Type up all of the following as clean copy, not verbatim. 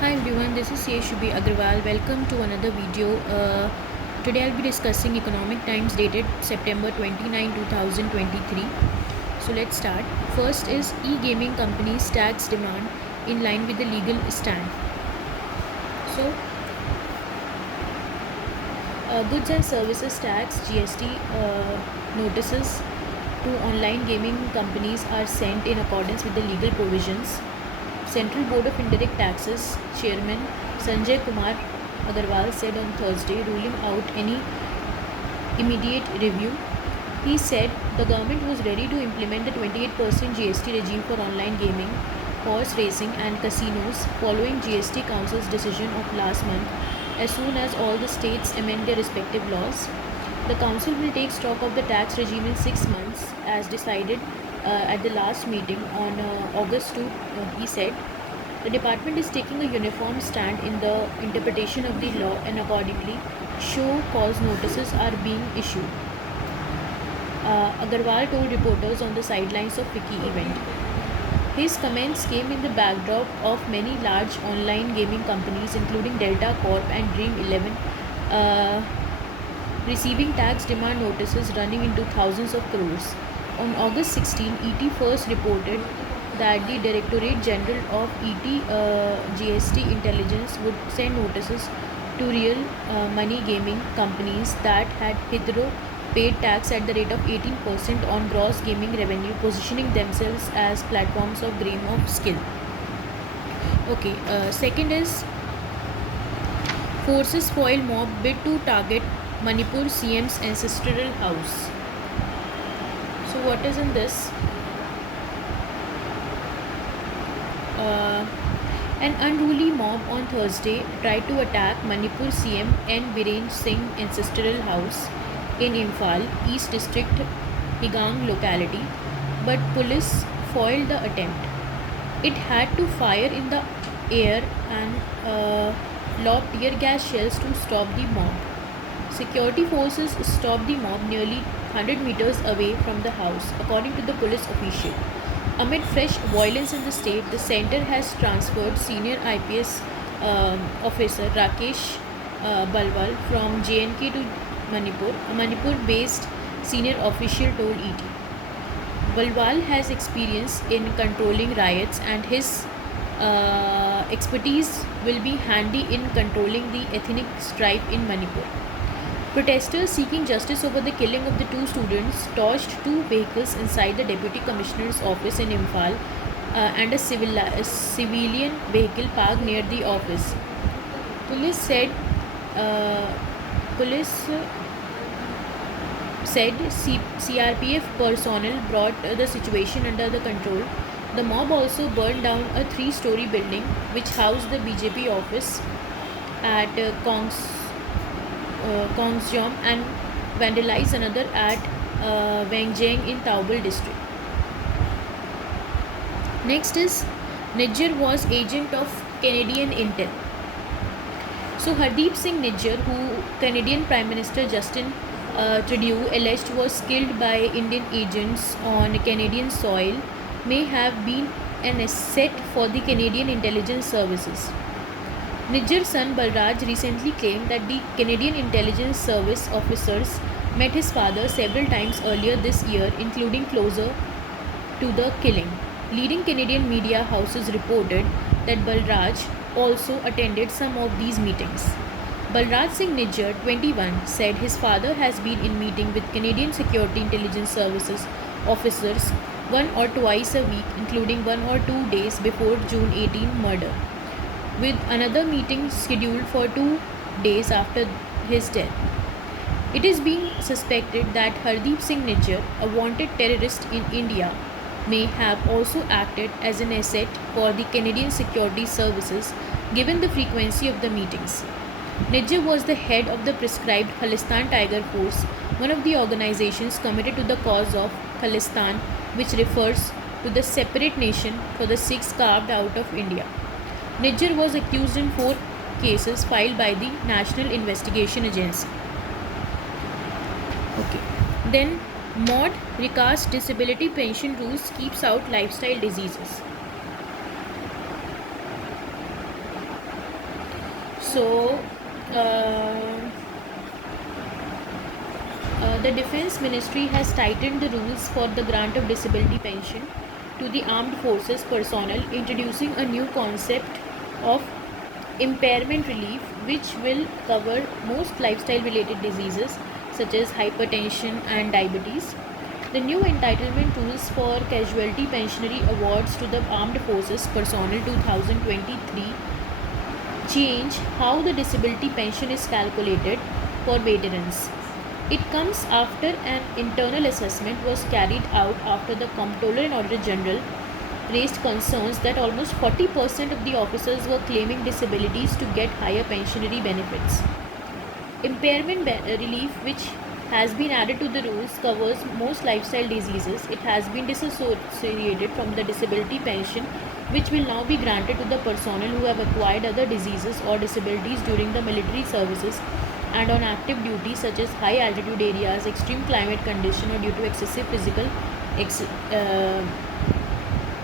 Hi everyone, this is Shubi Agarwal. Welcome to another video. Today I'll be discussing Economic Times dated September 29, 2023. So let's start. First is e-gaming companies tax demand in line with the legal stand. So goods and services tax (GST) notices to online gaming companies are sent in accordance with the legal provisions. Central Board of Indirect Taxes Chairman Sanjay Kumar Agarwal said on Thursday, ruling out any immediate review. He said the government was ready to implement the 28% GST regime for online gaming, horse racing, and casinos following GST Council's decision of last month as soon as all the states amend their respective laws. The Council will take stock of the tax regime in 6 months as decided at the last meeting on August 2, he said. The department is taking a uniform stand in the interpretation of the law and accordingly, show cause notices are being issued. Agarwal told reporters on the sidelines of Wiki event. His comments came in the backdrop of many large online gaming companies including Delta Corp and Dream 11 uh, receiving tax demand notices running into thousands of crores. On August 16, ET first reported that the Directorate General of ET GST Intelligence would send notices to real money gaming companies that had hitherto paid tax at the rate of 18% on gross gaming revenue, positioning themselves as platforms of game of skill. Okay, second is forces foil mob bid to target Manipur CM's ancestral house. So what is in this? An unruly mob on Thursday tried to attack Manipur CM N. Biren Singh ancestral house in Imphal, East District, Higang locality, but police foiled the attempt. It had to fire in the air and lob tear gas shells to stop the mob. Security forces stopped the mob nearly 100 meters away from the house, according to the police official. Amid fresh violence in the state, the center has transferred senior IPS officer Rakesh Balwal from JNK to Manipur. A Manipur-based senior official told ET. Balwal has experience in controlling riots and his expertise will be handy in controlling the ethnic strife in Manipur. Protesters seeking justice over the killing of the two students torched two vehicles inside the Deputy Commissioner's office in Imphal and a civilian vehicle parked near the office. Police said uh, police said CRPF personnel brought the situation under the control. The mob also burned down a three-story building which housed the BJP office at Kongsjom and vandalized another at Wengjeng in Taubal district. Next is Nijjar was agent of Canadian Intel. So Hardeep Singh Nijjar, who Canadian Prime Minister Justin Trudeau alleged was killed by Indian agents on Canadian soil, may have been an asset for the Canadian intelligence services. Nijjar's son Balraj recently claimed that the Canadian Intelligence Service officers met his father several times earlier this year, including closer to the killing. Leading Canadian media houses reported that Balraj also attended some of these meetings. Balraj Singh Nijjar, 21, said his father has been in meeting with Canadian Security Intelligence Services officers one or twice a week, including 1 or 2 days before June 18 murder, with another meeting scheduled for 2 days after his death. It is being suspected that Hardeep Singh Nijjar, a wanted terrorist in India, may have also acted as an asset for the Canadian Security Services given the frequency of the meetings. Nijjar was the head of the prescribed Khalistan Tiger Force, one of the organizations committed to the cause of Khalistan, which refers to the separate nation for the Sikhs carved out of India. Nijjar was accused in 4 cases filed by the National Investigation Agency. Okay. Then MOD recast disability pension rules keeps out lifestyle diseases. So, the Defense Ministry has tightened the rules for the grant of disability pension to the armed forces personnel, introducing a new concept of impairment relief, which will cover most lifestyle related diseases such as hypertension and diabetes. The new entitlement rules for casualty pensionary awards to the armed forces personnel 2023 change how the disability pension is calculated for veterans. It comes after an internal assessment was carried out after the Comptroller and Auditor General raised concerns that almost 40% of the officers were claiming disabilities to get higher pensionary benefits. Relief, which has been added to the rules, covers most lifestyle diseases. It has been disassociated from the disability pension, which will now be granted to the personnel who have acquired other diseases or disabilities during the military services and on active duty, such as high altitude areas, extreme climate condition, or due to excessive physical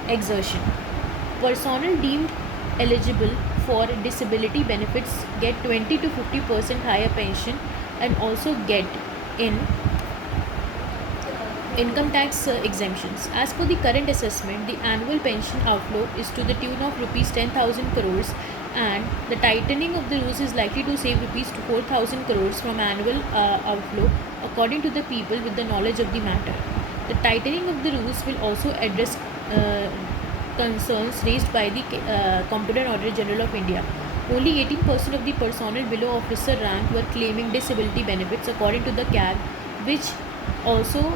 exertion. Personnel deemed eligible for disability benefits get 20 to 50% higher pension and also get in income tax exemptions. As per the current assessment, the annual pension outflow is to the tune of rupees 10,000 crores, and the tightening of the rules is likely to save rupees 4,000 crores from annual outflow, according to the people with the knowledge of the matter. The tightening of the rules will also address concerns raised by the Comptroller and Auditor General of India. Only 18% of the personnel below officer rank were claiming disability benefits, according to the CAG, which also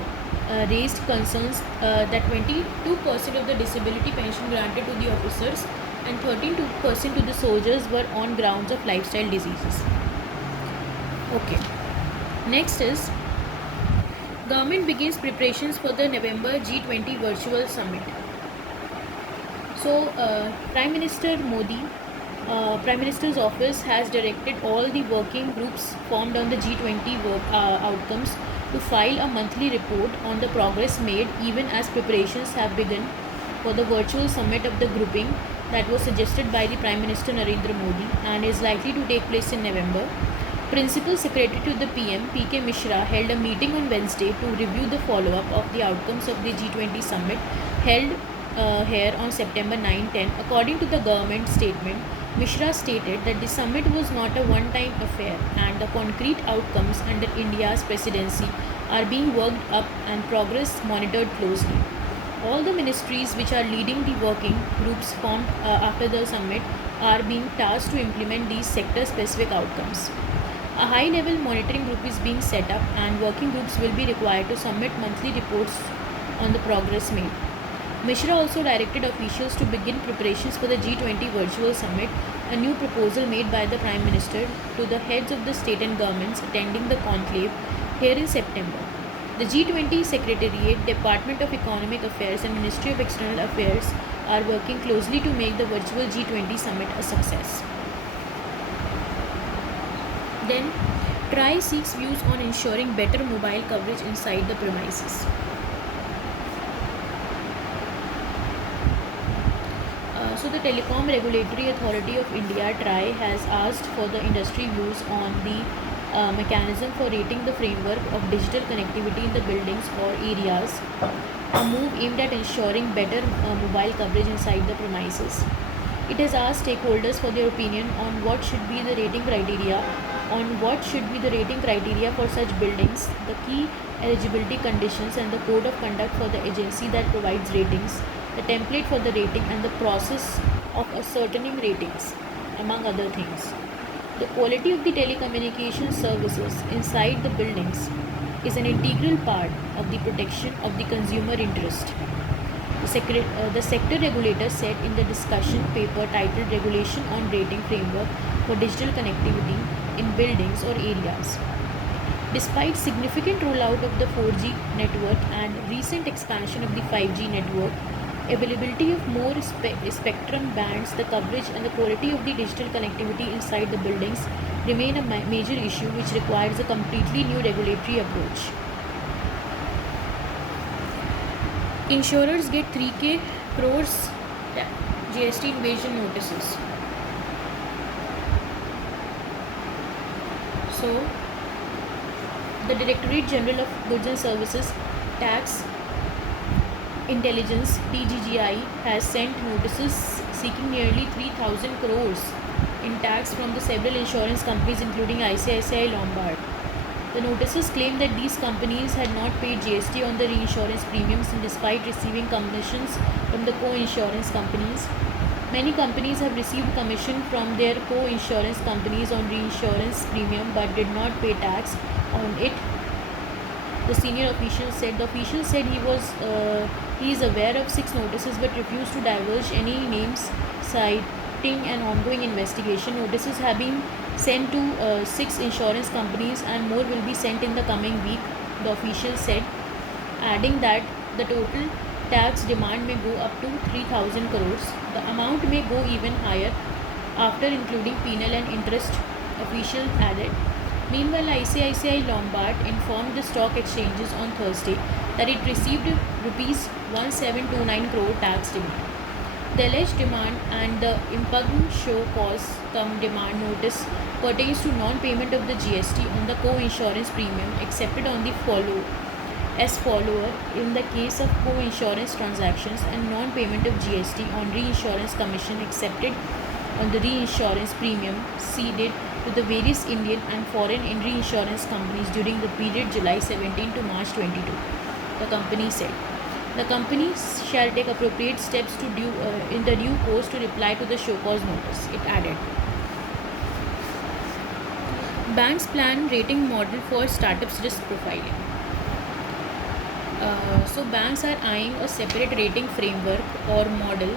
raised concerns that 22% of the disability pension granted to the officers and 13% to the soldiers were on grounds of lifestyle diseases. Okay. Next is government begins preparations for the November G20 virtual summit. So, Prime Minister Modi, Prime Minister's office has directed all the working groups formed on the G20 outcomes to file a monthly report on the progress made, even as preparations have begun for the virtual summit of the grouping that was suggested by the Prime Minister Narendra Modi and is likely to take place in November. Principal Secretary to the PM, P.K. Mishra, held a meeting on Wednesday to review the follow-up of the outcomes of the G20 summit held here on September 9-10. According to the government statement, Mishra stated that the summit was not a one-time affair and the concrete outcomes under India's presidency are being worked up and progress monitored closely. All the ministries which are leading the working groups formed after the summit are being tasked to implement these sector-specific outcomes. A high-level monitoring group is being set up and working groups will be required to submit monthly reports on the progress made. Mishra also directed officials to begin preparations for the G20 virtual summit, a new proposal made by the Prime Minister to the heads of the state and governments attending the conclave here in September. The G20 Secretariat, Department of Economic Affairs and Ministry of External Affairs are working closely to make the virtual G20 summit a success. Then, TRAI seeks views on ensuring better mobile coverage inside the premises. So the Telecom Regulatory Authority of India, TRAI, has asked for the industry views on the mechanism for rating the framework of digital connectivity in the buildings or areas, a move aimed at ensuring better mobile coverage inside the premises. It has asked stakeholders for their opinion on what should be the rating criteria for such buildings, the key eligibility conditions and the code of conduct for the agency that provides ratings, the template for the rating and the process of ascertaining ratings, among other things. The quality of the telecommunication services inside the buildings is an integral part of the protection of the consumer interest. The sector regulator said in the discussion paper titled Regulation on Rating Framework for Digital Connectivity in Buildings or Areas. Despite significant rollout of the 4G network and recent expansion of the 5G network, availability of more spectrum bands, the coverage and the quality of the digital connectivity inside the buildings remain a major issue which requires a completely new regulatory approach. Insurers get 3K crores GST invasion notices. So the Directorate General of Goods and Services Tax Intelligence (DGGI) has sent notices seeking nearly 3,000 crores in tax from the several insurance companies including ICICI Lombard. The notices claim that these companies had not paid GST on the reinsurance premiums and despite receiving commissions from the co-insurance companies. Many companies have received commission from their co-insurance companies on reinsurance premium but did not pay tax on it, the senior official said. The official said he is aware of 6 notices but refused to divulge any names, citing an ongoing investigation. Notices have been sent to 6 insurance companies and more will be sent in the coming week, the official said, adding that the total tax demand may go up to 3,000 crores. The amount may go even higher after including penal and interest, official added. Meanwhile, ICICI Lombard informed the stock exchanges on Thursday that it received rupees 1729 crore tax demand. The alleged demand and the impugned show cause cum demand notice pertains to non-payment of the GST on the co-insurance premium accepted on the follower in the case of co-insurance transactions and non-payment of GST on reinsurance commission accepted on the reinsurance premium ceded to the various Indian and foreign reinsurance companies during the period July 17 to March 22, the company said. The companies shall take appropriate steps in the due course to reply to the show cause notice, it added. Banks plan rating model for startups risk profiling. So banks are eyeing a separate rating framework or model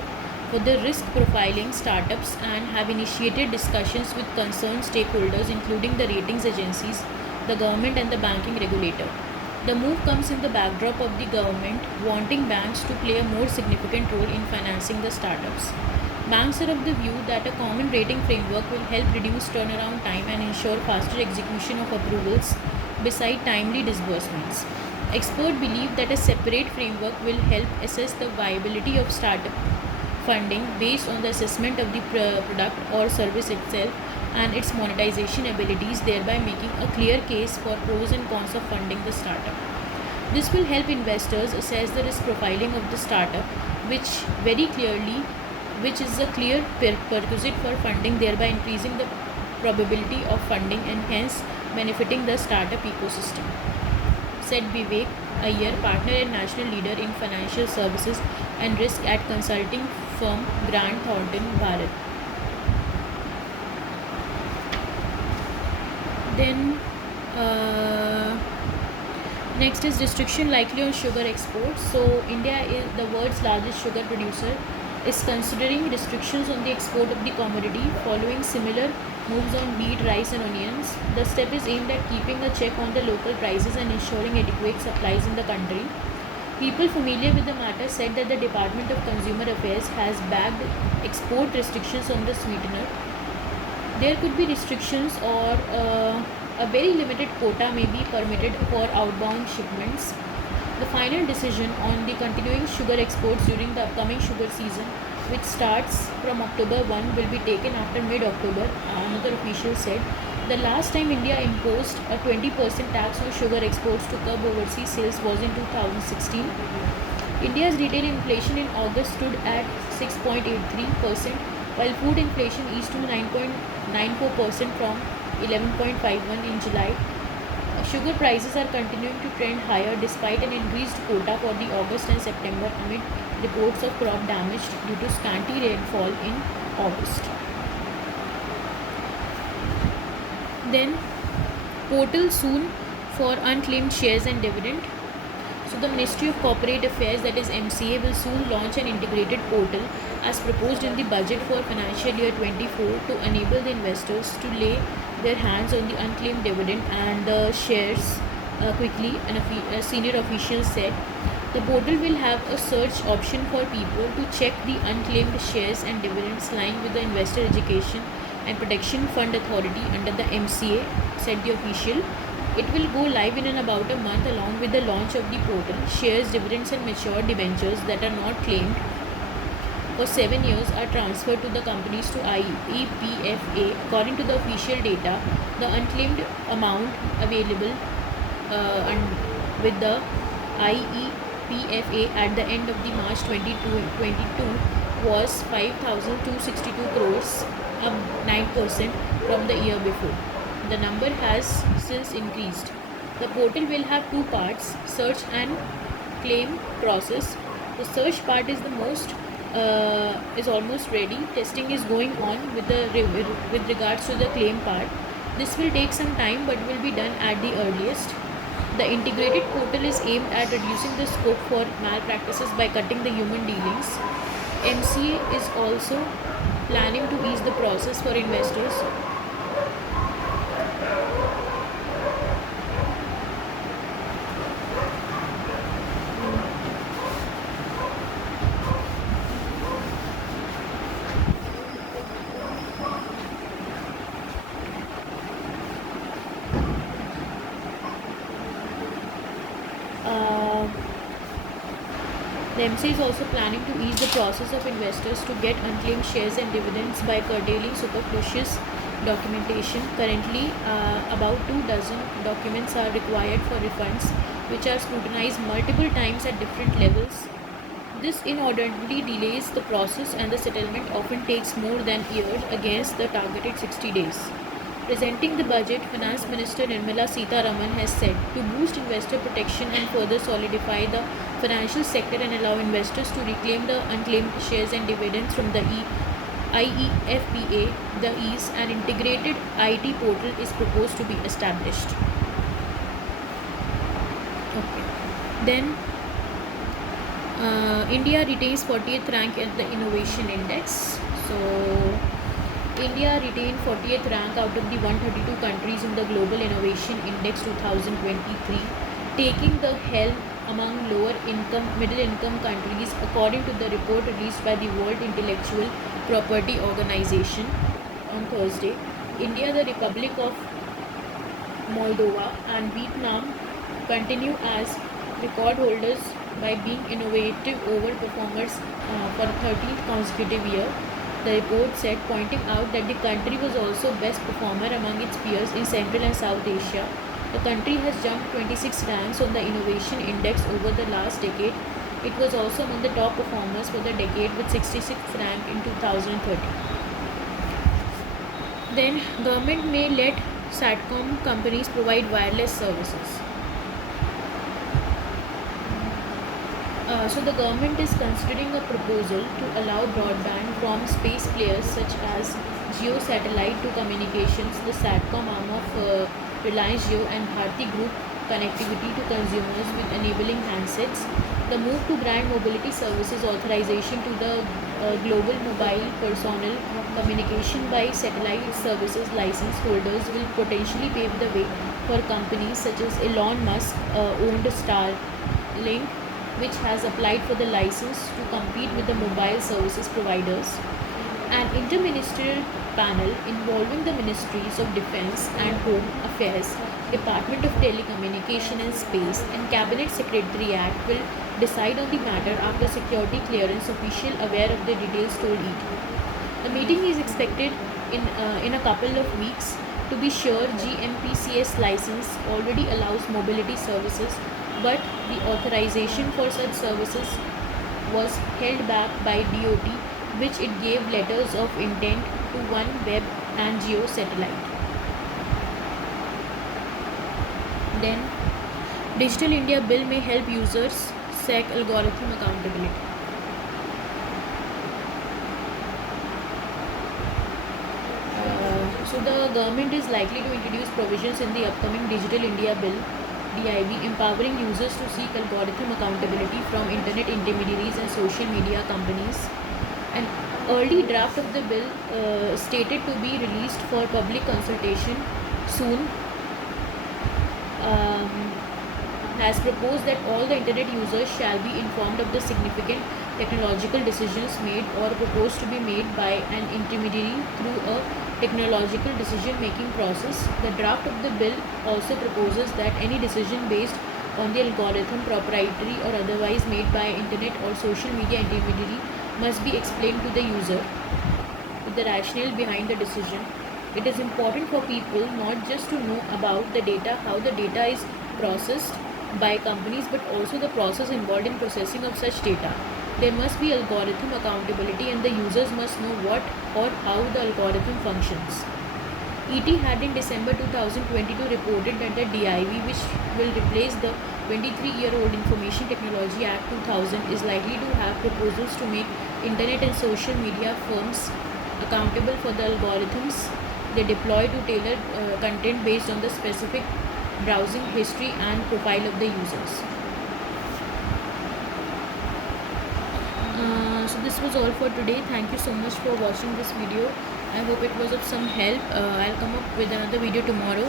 for the risk profiling startups and have initiated discussions with concerned stakeholders including the ratings agencies, the government and the banking regulator. The move comes in the backdrop of the government wanting banks to play a more significant role in financing the startups. Banks are of the view that a common rating framework will help reduce turnaround time and ensure faster execution of approvals beside timely disbursements. Experts believe that a separate framework will help assess the viability of startup funding based on the assessment of the product or service itself and its monetization abilities, thereby making a clear case for pros and cons of funding the startup. This will help investors assess the risk profiling of the startup, which is a clear prerequisite for funding, thereby increasing the probability of funding and hence benefiting the startup ecosystem, said Vivek Iyer, partner and national leader in financial services and risk at consulting firm Grant Thornton, Bharat. Then next is restriction likely on sugar exports. So India is the world's largest sugar producer, is considering restrictions on the export of the commodity following similar moves on wheat, rice and onions. The step is aimed at keeping a check on the local prices and ensuring adequate supplies in the country. People familiar with the matter said that the Department of Consumer Affairs has backed export restrictions on the sweetener. There could be restrictions or a very limited quota may be permitted for outbound shipments. The final decision on the continuing sugar exports during the upcoming sugar season, which starts from October 1, will be taken after mid-October, another official said. The last time India imposed a 20% tax on sugar exports to curb overseas sales was in 2016. India's retail inflation in August stood at 6.83%, while food inflation eased to 9.94% from 11.51% in July. Sugar prices are continuing to trend higher despite an increased quota for the August and September amid reports of crop damage due to scanty rainfall in August. Then portal soon for unclaimed shares and dividend. So the Ministry of Corporate Affairs, that is MCA, will soon launch an integrated portal as proposed in the budget for financial year 24 to enable the investors to lay their hands on the unclaimed dividend and the shares quickly, a senior official said. The portal will have a search option for people to check the unclaimed shares and dividends lying with the Investor Education and Protection Fund Authority under the MCA, said the official. It will go live in about a month along with the launch of the portal. Shares, dividends and mature debentures that are not claimed for 7 years are transferred to the companies to IEPFA. According to the official data, the unclaimed amount available and with the IEPFA at the end of the March 2022 was 5,262 crores, up 9% from the year before. The number has since increased. The portal will have two parts: search and claim process. The search part is almost ready. Testing is going on with regards to the claim part. This will take some time but will be done at the earliest. The integrated portal is aimed at reducing the scope for malpractices by cutting the human dealings. MCA is also planning to ease the process for investors. Uh, The MCA is also planning to ease the process of investors to get unclaimed shares and dividends by curtailing superfluous documentation. Currently, about 2 dozen documents are required for refunds, which are scrutinized multiple times at different levels. This inordinately delays the process, and the settlement often takes more than a year against the targeted 60 days. Presenting the budget, Finance Minister Nirmala Sitharaman has said to boost investor protection and further solidify the financial sector and allow investors to reclaim the unclaimed shares and dividends from the IEFPA, the EASE, an integrated IT portal is proposed to be established. Okay. Then India retains 40th rank at the Innovation Index. So India retained 40th rank out of the 132 countries in the Global Innovation Index 2023, taking the helm among middle income countries, according to the report released by the World Intellectual Property Organization on Thursday. India, the Republic of Moldova, and Vietnam continue as record holders by being innovative overperformers for the 13th consecutive year. The report said, pointing out that the country was also best performer among its peers in Central and South Asia. The country has jumped 26 ranks on the Innovation Index over the last decade. It was also among the top performers for the decade with 66th rank in 2013. Then, government may let SATCOM companies provide wireless services. So the government is considering a proposal to allow broadband from space players such as Geo Satellite to Communications, the SATCOM arm of Reliance Jio, and Bharti Group connectivity to consumers with enabling handsets. The move to grant mobility services authorization to the global mobile personnel communication by satellite services license holders will potentially pave the way for companies such as Elon Musk owned Starlink, which has applied for the license to compete with the mobile services providers. An interministerial panel involving the Ministries of Defense and Home Affairs, Department of Telecommunication and Space, and Cabinet Secretariat will decide on the matter after security clearance official aware of the details told ET. The meeting is expected in a couple of weeks. To be sure, GMPCS license already allows mobility services, but the authorization for such services was held back by DOT, which it gave letters of intent to OneWeb and Geo Satellite. Then, Digital India Bill may help users seek algorithm accountability. So the government is likely to introduce provisions in the upcoming Digital India Bill DIB, empowering users to seek algorithm accountability from internet intermediaries and social media companies. An early draft of the bill, stated to be released for public consultation soon, has proposed that all the internet users shall be informed of the significant technological decisions made or proposed to be made by an intermediary through a technological decision-making process. The draft of the bill also proposes that any decision based on the algorithm, proprietary or otherwise, made by internet or social media intermediary must be explained to the user, with the rationale behind the decision. It is important for people not just to know about the data, how the data is processed by companies, but also the process involved in processing of such data. There must be algorithm accountability, and the users must know what or how the algorithm functions. ET had in December 2022 reported that the DIV, which will replace the 23-year-old Information Technology Act 2000, is likely to have proposals to make internet and social media firms accountable for the algorithms they deploy to tailor content based on the specific browsing history and profile of the users. So this was all for today. Thank you so much for watching this video. I hope it was of some help. I'll come up with another video tomorrow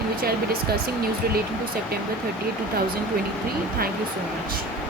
in which I'll be discussing news relating to September 30th, 2023. Thank you so much.